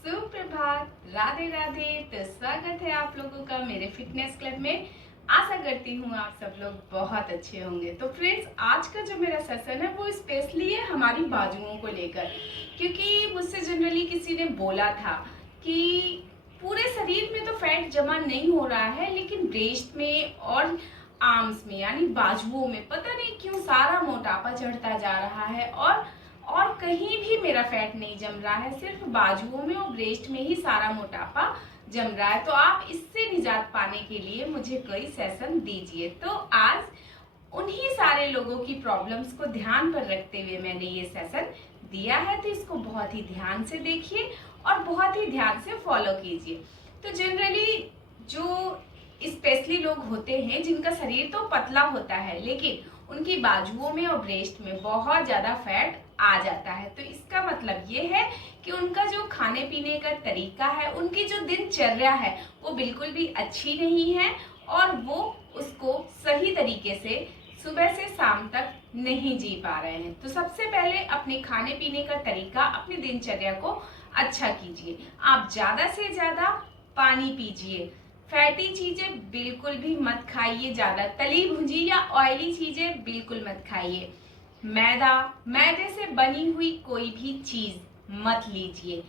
सुप्रभात, राधे राधे। तो स्वागत है आप लोगों का मेरे फिटनेस क्लब में। आशा करती हूँ आप सब लोग बहुत अच्छे होंगे। तो फ्रेंड्स, आज का जो मेरा सेशन है वो स्पेशली है हमारी बाजुओं को लेकर, क्योंकि मुझसे जनरली किसी ने बोला था कि पूरे शरीर में तो फैट जमा नहीं हो रहा है, लेकिन ब्रेस्ट में और आर्म्स में यानी बाजुओं में पता नहीं क्यों सारा मोटापा चढ़ता जा रहा है और कहीं भी मेरा फैट नहीं जम रहा है, सिर्फ बाजुओं में और ब्रेस्ट में ही सारा मोटापा जम रहा है। तो आप इससे निजात पाने के लिए मुझे कोई सेशन दीजिए। तो आज उन्हीं सारे लोगों की प्रॉब्लम्स को ध्यान पर रखते हुए मैंने ये सेशन दिया है, तो इसको बहुत ही ध्यान से देखिए और बहुत ही ध्यान से फॉलो कीजिए। तो जनरली जो स्पेशली लोग होते हैं जिनका शरीर तो पतला होता है, लेकिन उनकी बाजुओं में और ब्रेस्ट में बहुत ज्यादा फैट आ जाता है, तो इसका मतलब ये है कि उनका जो खाने पीने का तरीका है, उनकी जो दिनचर्या है वो बिल्कुल भी अच्छी नहीं है और वो उसको सही तरीके से सुबह से शाम तक नहीं जी पा रहे हैं। तो सबसे पहले अपने खाने पीने का तरीका, अपनी दिनचर्या को अच्छा कीजिए। आप ज्यादा से ज्यादा पानी पीजिए। फैटी चीजें बिल्कुल भी मत खाइए, ज्यादा तली भुंजी या ऑयली चीजें बिल्कुल मत खाइए। मैदे से बनी हुई कोई भी चीज मत लीजिए।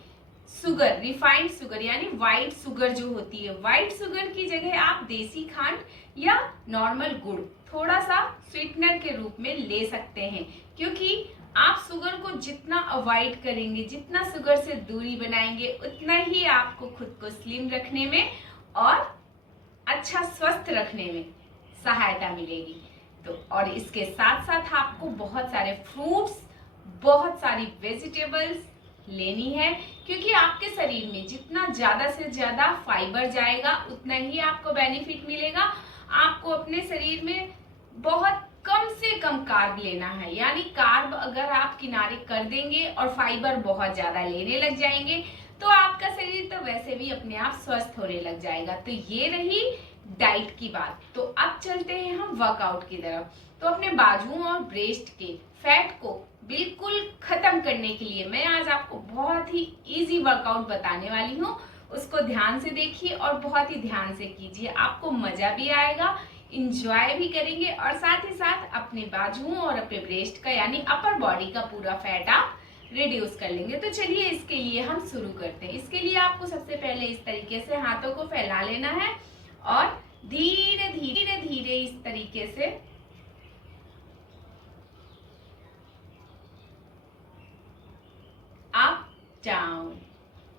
शुगर, रिफाइंड शुगर यानी व्हाइट शुगर जो होती है, व्हाइट शुगर की जगह आप देसी खांड या नॉर्मल गुड़ थोड़ा सा स्वीटनर के रूप में ले सकते हैं, क्योंकि आप शुगर को जितना अवॉइड करेंगे, जितना शुगर से दूरी बनाएंगे, उतना ही आपको खुद को स्लिम रखने में और अच्छा स्वस्थ रखने में सहायता मिलेगी। तो और इसके साथ साथ आपको बहुत सारे फ्रूट्स, बहुत सारी वेजिटेबल्स लेनी है, क्योंकि आपके शरीर में जितना ज्यादा से ज्यादा फाइबर जाएगा उतना ही आपको बेनिफिट मिलेगा। आपको अपने शरीर में बहुत कम से कम कार्ब लेना है, यानी कार्ब अगर आप किनारे कर देंगे और फाइबर बहुत ज्यादा लेने लग जाएंगे तो आपका शरीर तो वैसे भी अपने आप स्वस्थ होने लग जाएगा। तो ये रही डाइट की बात। तो अब चलते हैं हम वर्कआउट की तरफ। तो अपने बाजुओं और ब्रेस्ट के फैट को बिल्कुल खत्म करने के लिए मैं आज आपको बहुत ही इजी वर्कआउट बताने वाली हूँ। उसको ध्यान से देखिए और बहुत ही ध्यान से कीजिए, आपको मजा भी आएगा, इंजॉय भी करेंगे और साथ ही साथ अपने बाजुओं और अपने ब्रेस्ट का यानी अपर बॉडी का पूरा फैट आप रिड्यूस कर लेंगे। तो चलिए इसके लिए हम शुरू करते हैं। इसके लिए आपको सबसे पहले इस तरीके से हाथों को फैला लेना है और धीरे धीरे धीरे इस तरीके से अप डाउन,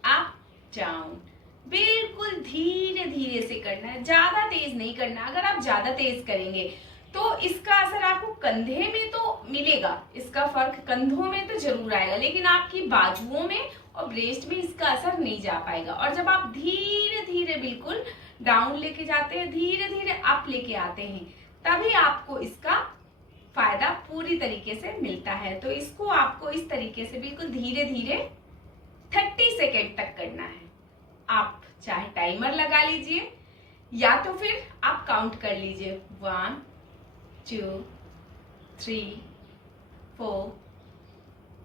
अप डाउन, बिल्कुल धीरे धीरे से करना है, ज्यादा तेज नहीं करना। अगर आप ज्यादा तेज करेंगे तो इसका असर आपको कंधे में तो मिलेगा, इसका फर्क कंधों में तो जरूर आएगा, लेकिन आपकी बाजुओं में और ब्रेस्ट में इसका असर नहीं जा पाएगा। और जब आप धीरे धीरे बिल्कुल डाउन लेके जाते हैं, धीरे धीरे अप लेके आते हैं, तभी आपको इसका फायदा पूरी तरीके से मिलता है। तो इसको आपको इस तरीके से बिल्कुल धीरे धीरे 30 सेकेंड तक करना है। आप चाहे टाइमर लगा लीजिए या तो फिर आप काउंट कर लीजिए, 1 2 3 4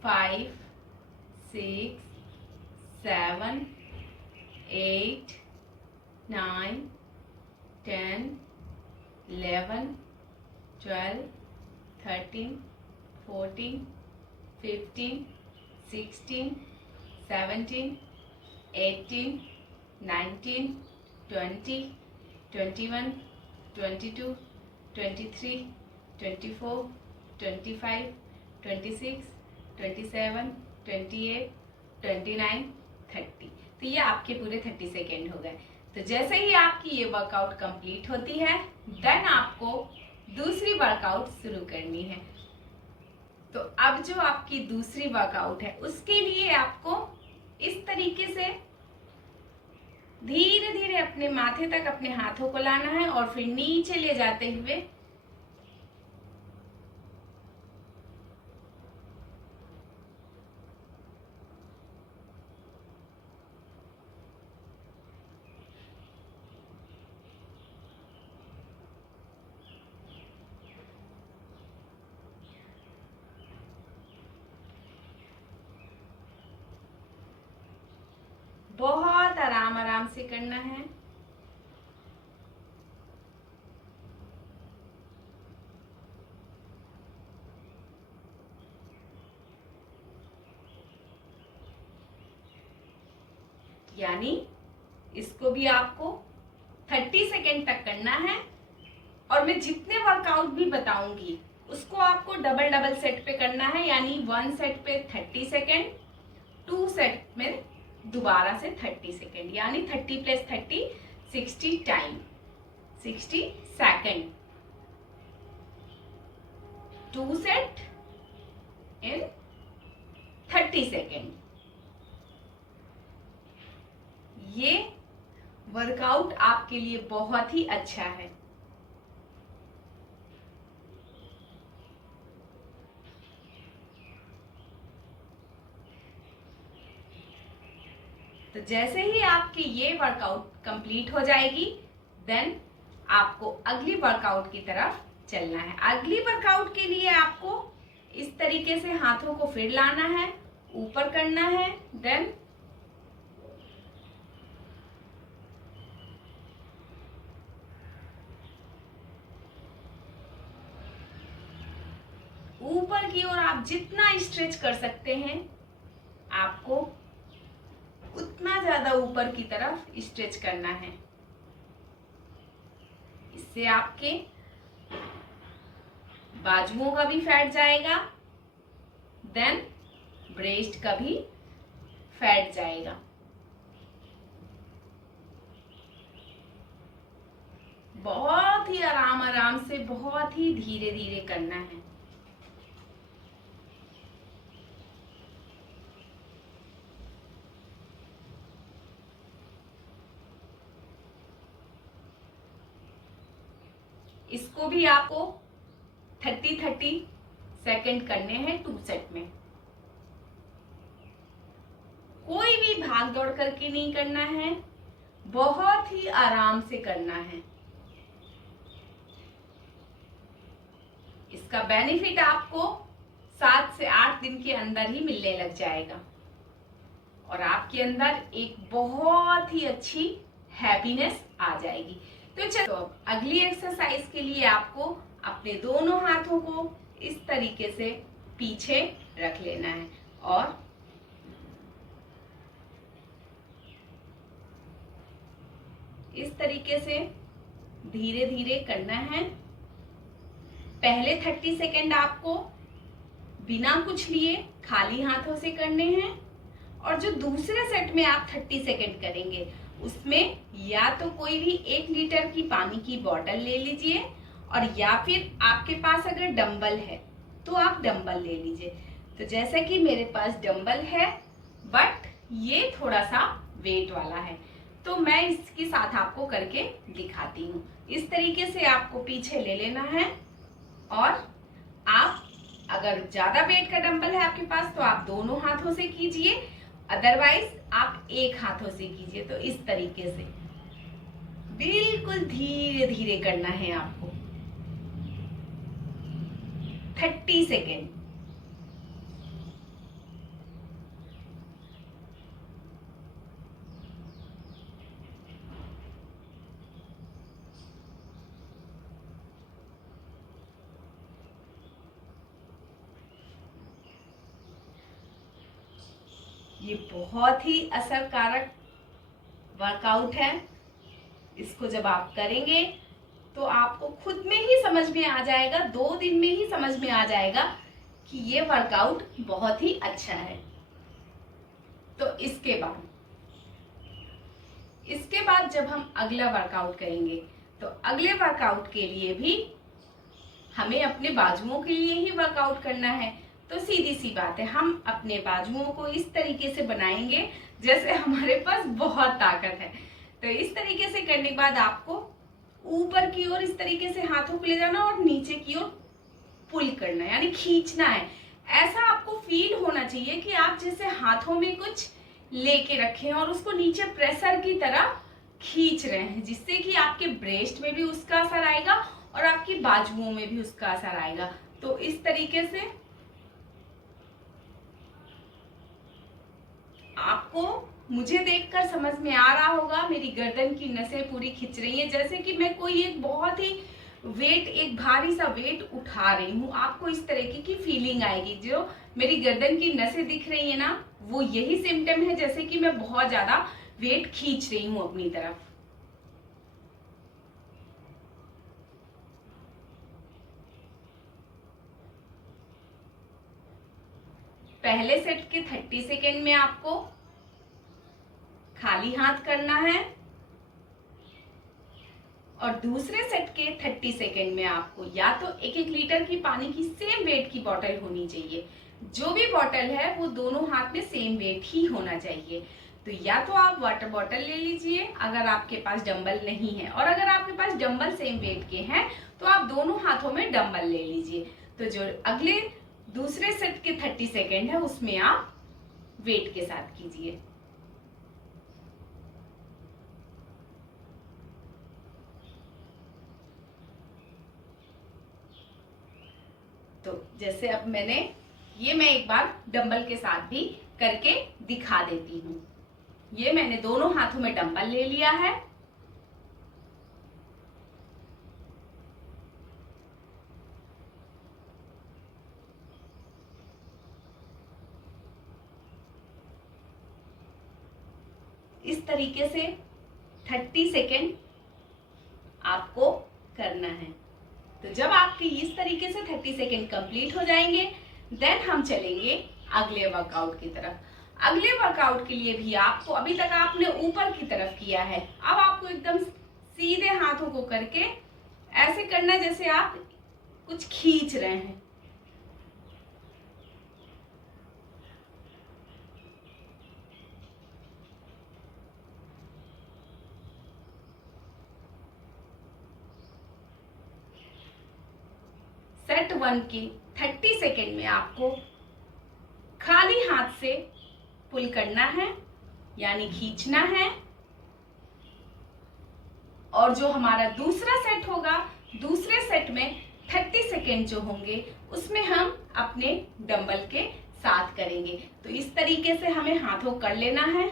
5 6 7 8 9 10 11 12 13 14 15 16 17 18 19 20 21 22 23 24 25 26 27 28 29 30। तो ये आपके पूरे 30 सेकेंड हो गए। तो जैसे ही आपकी ये वर्कआउट कंप्लीट होती है, देन आपको दूसरी वर्कआउट शुरू करनी है। तो अब जो आपकी दूसरी वर्कआउट है उसके लिए आपको इस तरीके से धीरे धीरे अपने माथे तक अपने हाथों को लाना है और फिर नीचे ले जाते हुए बहुत आराम आराम से करना है। यानी इसको भी आपको 30 सेकेंड तक करना है। और मैं जितने वर्कआउट भी बताऊंगी उसको आपको डबल डबल सेट पे करना है। यानी 1 सेट पे 30 सेकेंड, 2 सेट में दोबारा से 30 सेकेंड, यानी 30 + 30 60 टाइम, 60 सेकेंड, 2 सेट इन 30 सेकेंड। ये वर्कआउट आपके लिए बहुत ही अच्छा है। तो जैसे ही आपकी ये वर्कआउट कंप्लीट हो जाएगी, देन आपको अगली वर्कआउट की तरफ चलना है। अगली वर्कआउट के लिए आपको इस तरीके से हाथों को फिर लाना है, ऊपर करना है, देन ऊपर की ओर आप जितना स्ट्रेच कर सकते हैं आपको उतना ज्यादा ऊपर की तरफ स्ट्रेच करना है। इससे आपके बाजुओं का भी फैट जाएगा, देन ब्रेस्ट का भी फैट जाएगा। बहुत ही आराम आराम से, बहुत ही धीरे धीरे करना है। इसको भी आपको 30 सेकेंड करने हैं 2 सेट में। कोई भी भाग दौड़ करके नहीं करना है, बहुत ही आराम से करना है। इसका बेनिफिट आपको 7 से 8 दिन के अंदर ही मिलने लग जाएगा और आपके अंदर एक बहुत ही अच्छी हैप्पीनेस आ जाएगी। तो चलो अब अगली एक्सरसाइज के लिए आपको अपने दोनों हाथों को इस तरीके से पीछे रख लेना है और इस तरीके से धीरे धीरे करना है। पहले 30 सेकेंड आपको बिना कुछ लिए खाली हाथों से करने हैं और जो दूसरे सेट में आप 30 सेकेंड करेंगे उसमें या तो कोई भी 1 लीटर की पानी की बोतल ले लीजिए और या फिर आपके पास अगर डंबल है तो आप डंबल ले लीजिए। तो जैसा कि मेरे पास डंबल है बट ये थोड़ा सा वेट वाला है, तो मैं इसके साथ आपको करके दिखाती हूँ। इस तरीके से आपको पीछे ले लेना है और आप अगर ज्यादा वेट का डंबल है आपके पास तो आप दोनों हाथों से कीजिए, अदरवाइज आप एक हाथों से कीजिए। तो इस तरीके से बिल्कुल धीरे धीरे करना है आपको 30 सेकेंड। ये बहुत ही असरकारक वर्कआउट है। इसको जब आप करेंगे तो आपको खुद में ही समझ में आ जाएगा, 2 दिन में ही समझ में आ जाएगा कि ये वर्कआउट बहुत ही अच्छा है। तो इसके बाद जब हम अगला वर्कआउट करेंगे तो अगले वर्कआउट के लिए भी हमें अपने बाजुओं के लिए ही वर्कआउट करना है। तो सीधी सी बात है, हम अपने बाजुओं को इस तरीके से बनाएंगे जैसे हमारे पास बहुत ताकत है। तो इस तरीके से करने के बाद आपको ऊपर की ओर इस तरीके से हाथों को ले जाना और नीचे की ओर पुल करना है, यानी खींचना है। ऐसा आपको फील होना चाहिए कि आप जैसे हाथों में कुछ लेके रखे हैं और उसको नीचे प्रेशर की तरह खींच रहे हैं, जिससे कि आपके ब्रेस्ट में भी उसका असर आएगा और आपकी बाजुओं में भी उसका असर आएगा। तो इस तरीके से आपको मुझे देखकर समझ में आ रहा होगा मेरी गर्दन की नसें पूरी खिंच रही हैं, जैसे कि मैं कोई एक बहुत ही एक भारी सा वेट उठा रही हूँ। आपको इस तरीके की फीलिंग आएगी। जो मेरी गर्दन की नसें दिख रही है ना, वो यही सिम्टम है जैसे कि मैं बहुत ज्यादा वेट खींच रही हूँ अपनी तरफ। पहले सेट के 30 सेकेंड में आपको खाली हाथ करना है और दूसरे सेट के 30 सेकेंड में आपको या तो 1-1 लीटर की पानी की सेम वेट की बोतल होनी चाहिए। जो भी बोतल है वो दोनों हाथ में सेम वेट ही होना चाहिए। तो या तो आप वाटर बॉटल ले लीजिए अगर आपके पास डंबल नहीं है, और अगर आपके पास डंबल सेम वेट के हैं तो आप दोनों हाथों में डंबल ले लीजिए। तो जो अगले दूसरे सेट के 30 सेकेंड है उसमें आप वेट के साथ कीजिए। तो जैसे अब मैं एक बार डंबल के साथ भी करके दिखा देती हूँ। ये मैंने दोनों हाथों में डंबल ले लिया है। इस तरीके से 30 सेकेंड आपको करना है। तो जब आपके इस तरीके से 30 सेकेंड कंप्लीट हो जाएंगे, देन हम चलेंगे अगले वर्कआउट की तरफ। अगले वर्कआउट के लिए भी आपको, अभी तक आपने ऊपर की तरफ किया है, अब आपको एकदम सीधे हाथों को करके ऐसे करना जैसे आप कुछ खींच रहे हैं। सेट 1 के 30 सेकेंड में आपको खाली हाथ से पुल करना है, यानी खींचना है। और जो हमारा दूसरा सेट होगा, दूसरे सेट में 30 सेकेंड जो होंगे उसमें हम अपने डंबल के साथ करेंगे। तो इस तरीके से हमें हाथों कर लेना है।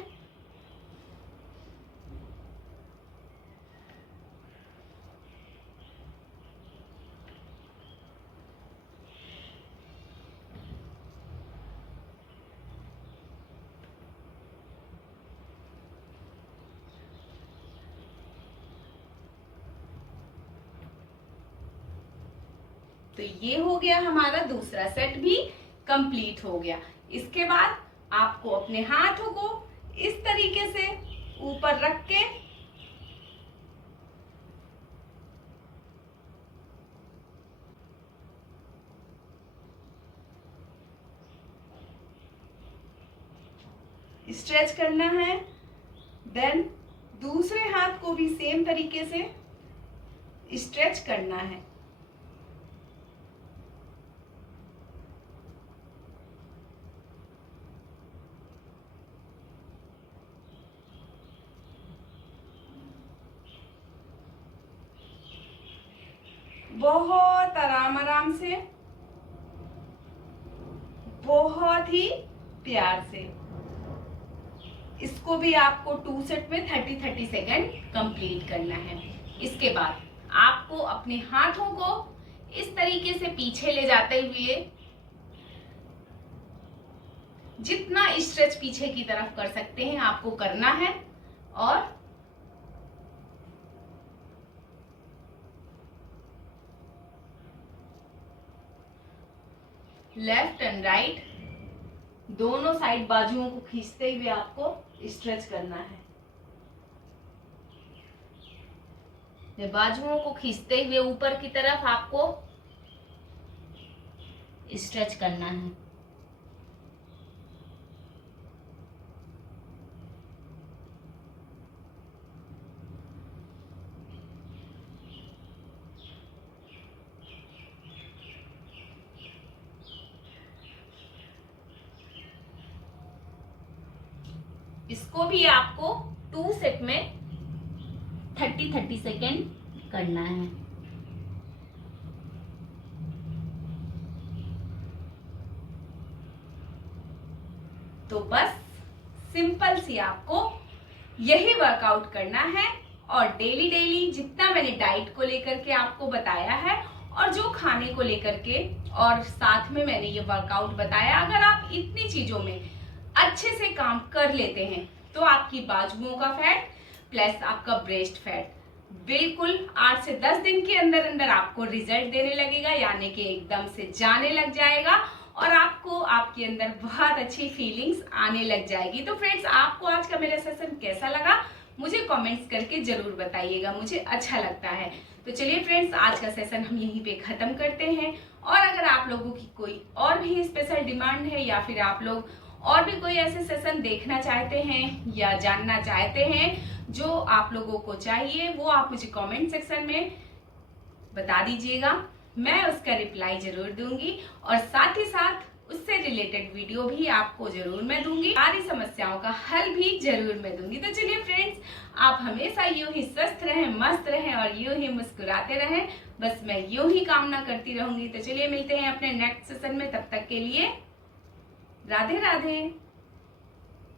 तो ये हो गया, हमारा दूसरा सेट भी कंप्लीट हो गया। इसके बाद आपको अपने हाथों को इस तरीके से ऊपर रख के स्ट्रेच करना है। देन दूसरे हाथ को भी सेम तरीके से स्ट्रेच करना है। बहुत आराम आराम से, बहुत ही प्यार से। इसको भी आपको 2 सेट में 30-30 सेकेंड कंप्लीट करना है। इसके बाद आपको अपने हाथों को इस तरीके से पीछे ले जाते हुए जितना स्ट्रेच पीछे की तरफ कर सकते हैं आपको करना है। और लेफ्ट एंड राइट दोनों साइड बाजुओं को खींचते हुए आपको स्ट्रेच करना है। बाजुओं को खींचते हुए ऊपर की तरफ आपको स्ट्रेच करना है। इसको भी आपको 2 सेट में 30-30 सेकेंड करना है। तो बस सिंपल सी आपको यही वर्कआउट करना है और डेली डेली जितना मैंने डाइट को लेकर के आपको बताया है और जो खाने को लेकर के और साथ में मैंने ये वर्कआउट बताया, अगर आप इतनी चीजों में अच्छे से काम कर लेते हैं तो आपकी बाजुओं का फैट प्लस आपका ब्रेस्ट फैट बिल्कुल 8 से 10 दिन के अंदर अंदर आपको रिजल्ट देने लगेगा, यानी कि एकदम से जाने लग जाएगा और आपको आपके अंदर बहुत अच्छी फीलिंग्स आने लग जाएगी। तो फ्रेंड्स, आपको आज का मेरा सेशन कैसा लगा मुझे कमेंट्स करके जरूर बताइएगा, मुझे अच्छा लगता है। तो चलिए फ्रेंड्स, आज का सेशन हम यहीं पे खत्म करते हैं। और अगर आप लोगों की कोई और भी स्पेशल डिमांड है या फिर आप लोग और भी कोई ऐसे सेशन देखना चाहते हैं या जानना चाहते हैं जो आप लोगों को चाहिए, वो आप मुझे कमेंट सेक्शन में बता दीजिएगा, मैं उसका रिप्लाई जरूर दूंगी और साथ ही साथ उससे रिलेटेड वीडियो भी आपको जरूर मैं दूंगी, सारी समस्याओं का हल भी जरूर मैं दूंगी। तो चलिए फ्रेंड्स, आप हमेशा यूं ही स्वस्थ रहें, मस्त रहें और यूं ही मुस्कुराते रहें, बस मैं यूं ही कामना करती रहूंगी। तो चलिए मिलते हैं अपने नेक्स्ट सेशन में, तब तक के लिए राधे राधे।